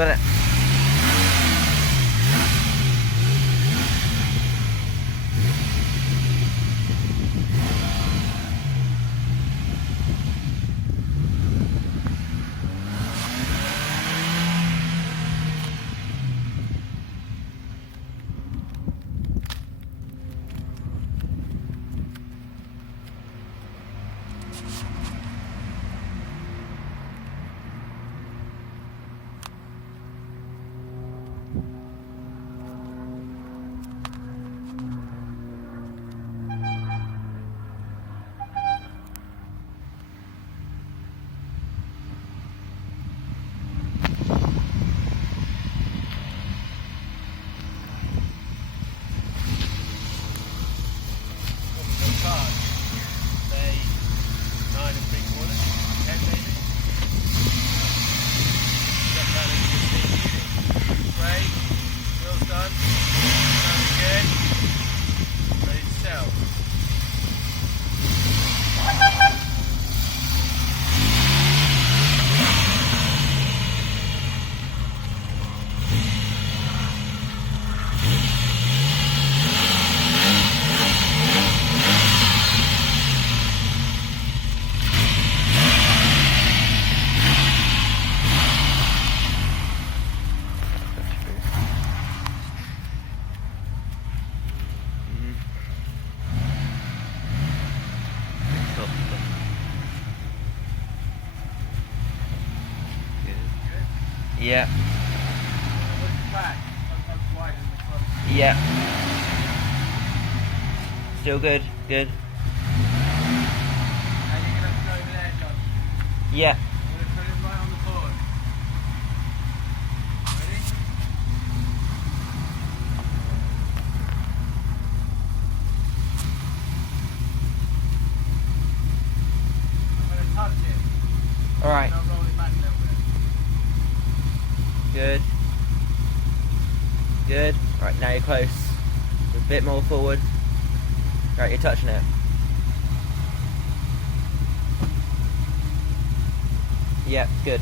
Got it. Yeah. Yeah. Still good. Good. Yeah. All right. Good. Good. Right, now you're close. A bit more forward. Right, you're touching it. Yeah, good.